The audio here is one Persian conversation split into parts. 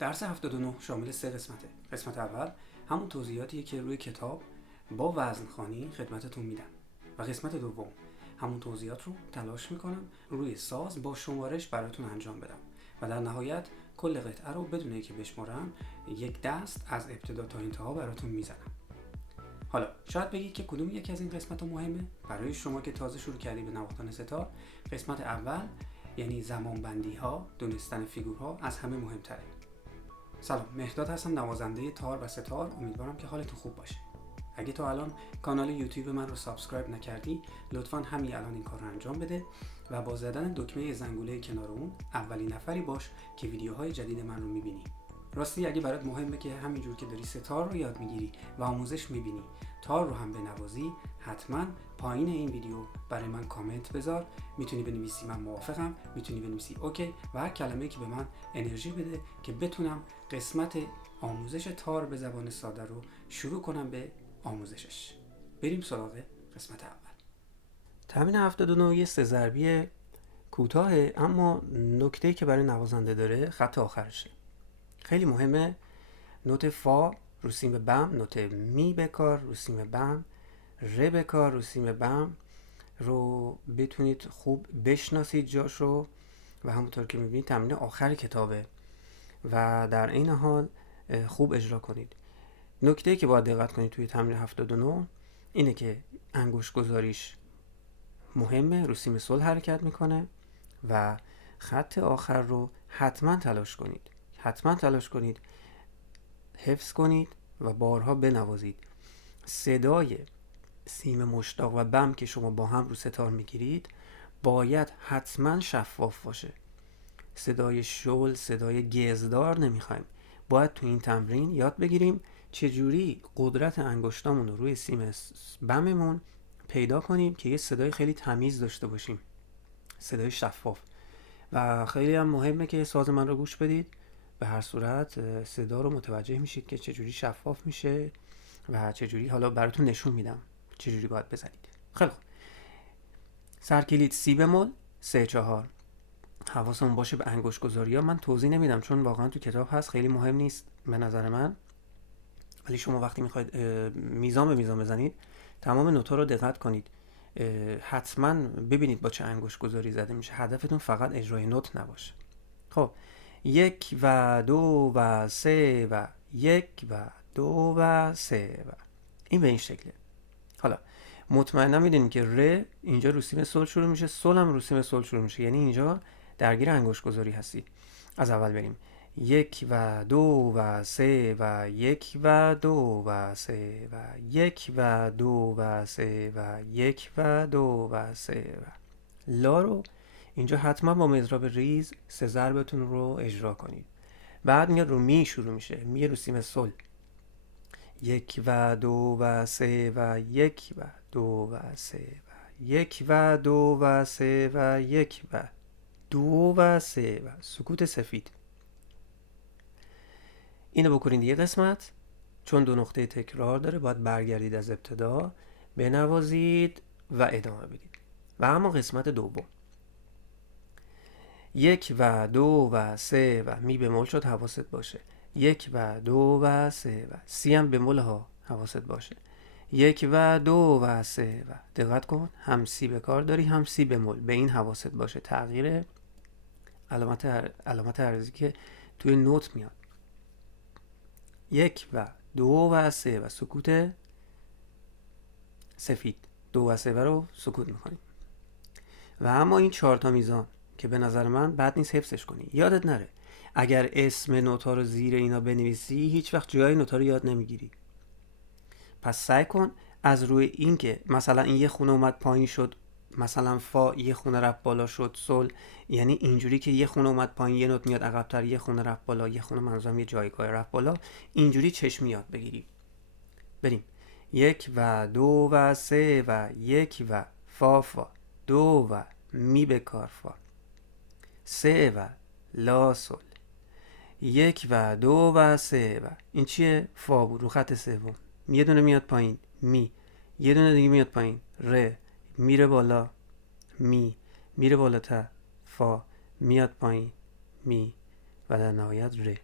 درس 79 شامل 3 قسمته. قسمت اول همون توضیحاتیه که روی کتاب با وزنخوانی خدمتتون میدم و قسمت دوم همون توضیحات رو تلاش میکنم روی ساز با شمارش براتون انجام بدم و در نهایت کل قطعه رو بدون اینکه بشمارم یک دست از ابتدا تا انتها براتون میزنم. حالا شاید بگید که کدوم یکی از این قسمت‌ها مهمه؟ برای شما که تازه شروع کردی به نواختن ستار، قسمت اول یعنی زمانبندی ها، دونستن فیگورها از همه مهمتره. سلام، مهرداد هستم، نوازنده تار و ستار. امیدوارم که حالتون خوب باشه. اگه تا الان کانال یوتیوب من رو سابسکرایب نکردی، لطفاً همین الان این کار رو انجام بده و با زدن دکمه زنگوله کنار اون اولین نفری باش که ویدیوهای جدید من رو می‌بینی. راستی اگه برات مهمه که همینجور که داری ستار رو یاد میگیری و آموزش میبینی تار رو هم بنوازی، حتما پایین این ویدیو برای من کامنت بذار. میتونی بنویسی من موافقم، میتونی بنویسی اوکی و هر کلمه‌ای که به من انرژی بده که بتونم قسمت آموزش تار به زبان ساده رو شروع کنم به آموزشش. بریم سراغ قسمت اول. تمرین 79 یه سه ضربی کوتاهه، اما نکته‌ای که برای نوازنده داره خط آخرشه. خیلی مهمه نوت فا رو سیم بم، نوت می بکار رو سیم بم، ر بکار رو سیم بم رو بتونید خوب بشناسید جاش رو و همونطور که میبینید تمرین آخر کتابه و در این حال خوب اجرا کنید. نکته‌ای که باید دقت کنید توی تمرین 79 اینه که انگشت گذاریش مهمه، رو سیم سل حرکت میکنه و خط آخر رو حتما تلاش کنید حفظ کنید و بارها بنوازید. صدای سیم مشتاق و بم که شما با هم رو ستار میگیرید باید حتما شفاف باشه. صدای شل، صدای گزدار نمیخوایم. باید تو این تمرین یاد بگیریم چجوری قدرت انگشتامون رو روی سیم بممون پیدا کنیم که یه صدای خیلی تمیز داشته باشیم، صدای شفاف. و خیلی هم مهمه که ساز من رو گوش بدید. به هر صورت صدا رو متوجه میشید که چجوری شفاف میشه و چجوری، حالا براتون نشون میدم چجوری باید بزنید. خیلی خوب. سرکلید سی بمول 3/4. حواسمون باشه به انگشت گذاری ها. من توضیح نمیدم چون واقعا تو کتاب هست، خیلی مهم نیست به نظر من، ولی شما وقتی میخواید میزان به میزان بزنید تمام نوتا رو دقت کنید، حتما ببینید با چه انگشت گذاری زده میشه. هدفتون فقط اجرای نوت نباشه. خب 1 و 2 و 3 و 1 و 2 و 3 و این به این شکله. حالا مطمئنا میدونیم که ر اینجا رو سیم سل شروع میشه، سل هم رو سیم سل شروع میشه، یعنی اینجا درگیر انگشت گذاری هستی. از اول بریم 1 و 2 و 3 و 1 و 2 و 3 و 1 و 2 و 3 و 1 و 2 و 3 و لا رو اینجا حتما با مضرب ریز سه ضربتون رو اجرا کنید. بعد میاد رو می شروع میشه، می رو سیم سل 1 و 2 و 3 و 1 و 2 و 3 و 1 و 2 و 3 و 1 و 2 و 3 و سکوت سفید. اینو بکنید یه قسمت، چون دو نقطه تکرار داره باید برگردید از ابتدا بنوازید و ادامه بدید. و اما قسمت دوم 1 و 2 و 3 و می بمول شد، حواست باشه. 1 و 2 و 3 و سی هم بمول ها، حواست باشه. 1 و 2 و 3 و دقت کن، هم سی به کار داری هم سی بمول، به این حواست باشه. تغییر علامت عرضی که توی نوت میاد. 1 و 2 و 3 و سکوت سفید، 2 و 3 رو سکوت میکنیم. و اما این 4 تا میزان که به نظر من بد نیست حفظش کنی. یادت نره اگر اسم نوتا رو زیر اینا بنویسی هیچ وقت جای نوتا رو یاد نمیگیری. پس سعی کن از روی این که مثلا این یه خونه اومد پایین شد، مثلا فا یه خونه رفت بالا شد سل، یعنی اینجوری که یه خونه اومد پایین یه نوت میاد عقب‌تر، یه خونه رفت بالا، یه خونه منظورم یه جایگاه رفت بالا، اینجوری چشمی یاد بگیری. بریم 1 و 2 و 3 و 1 و فا فا، 2 و می بکار فا، 3 و لا سل، 1 و 2 و 3 و این چیه؟ فا بود رو خط سوم. یه دونه میاد پایین می، یه دونه دیگه میاد پایین ر، میره بالا می، میره بالاتر فا، میاد پایین می و در نهایت ر.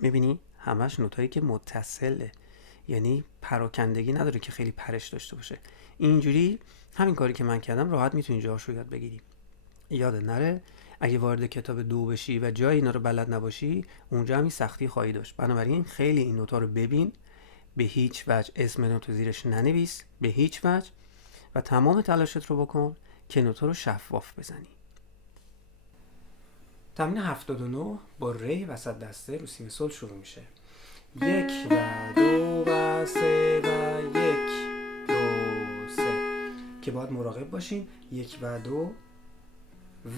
میبینی همش نوتایی که متصله، یعنی پراکندگی نداره که خیلی پرش داشته باشه. اینجوری همین کاری که من کردم راحت میتونی جاهاش رو یاد بگیری. یاد نره اگه وارد کتاب 2 بشی و جای اینا رو بلد نباشی، اونجا همین سختی خواهی داشت. بنابراین خیلی این نوتا رو ببین، به هیچ وجه اسم نوت زیرش ننویس، به هیچ وجه، و تمام تلاشت رو بکن که نوتا رو شفاف بزنی. تمرین 79 با ری وسط دسته رو سی سول شروع میشه. 1 و 2 و 3 و 1 2 3 که باید مراقب باشیم 1 و 2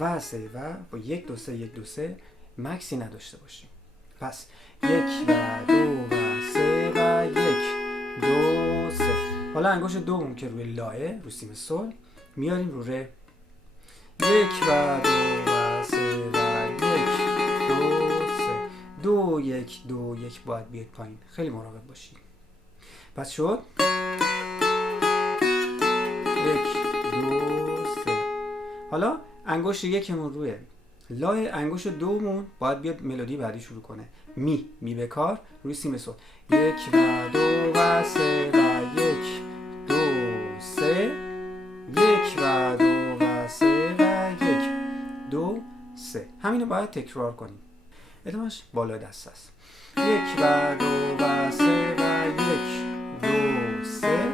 و 3 و با 1 2 3 1 2 3 مکسی نداشته باشیم. پس 1 و 2 و 3 و 1 2 3. حالا انگشت دوم که روی لاه رو سی سول میاریم رو ره. 1 و 2 و 3 و 1 2 3 2 1 2 1 باید بیاد پایین. خیلی مراقب باشید. پس شد 1 2 3. حالا انگشت یکمون روی لاه انگشت دومون باید بیاد ملودی بعدی شروع کنه. می به کار روی سی سول. 1 و 2 و 3 و 1 2 3 1 و 2 و 3 و 1 2 3. همینو باید تکرار کنیم. ادامش بالای دست است. 1 و 2 و 3 و 1 2 3.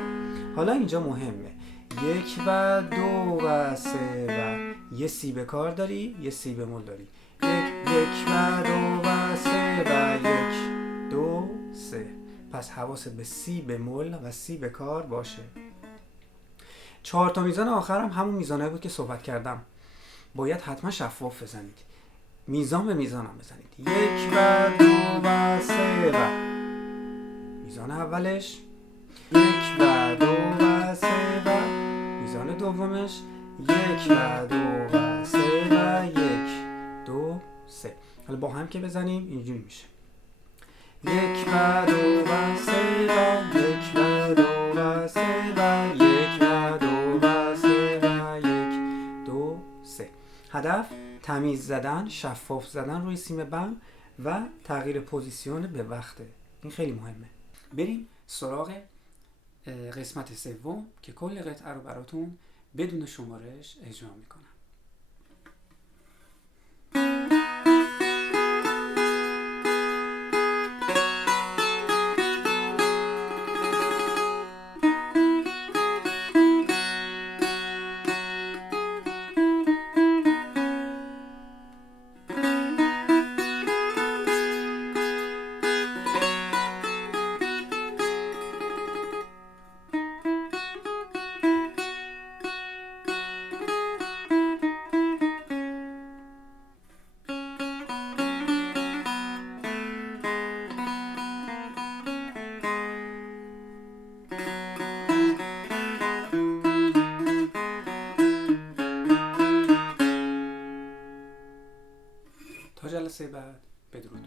حالا اینجا مهمه. 1 و 2 و 3 و یه سی به کار داری، یه سی بمول داری. 1 و 2 و 3 و 1 2 3. پس حواست به سی بمول و سی به کار باشه. 4 تا میزان آخرم همون میزانه بود که صحبت کردم. باید حتما شفاف بزنید. میزان به میزان هم بزنید. 1 و 2 و 3 و میزان اولش، 1 و 2 و 3 و میزان دومش، 1 و 2 و 3 و 1 2 3. حالا با هم که بزنیم اینجوری میشه. 1 و 2 و 3 و 1 و 2 و 3 و 1 و 2 و 3 و 1 2 3. هدف تمیز زدن، شفاف زدن روی سیم بم و تغییر پوزیشن به وقته. این خیلی مهمه. بریم سراغ قسمت سوم که کل قطعه رو براتون بدون شمارش اجرا میکنم. تا جلسه بعد، بدرود.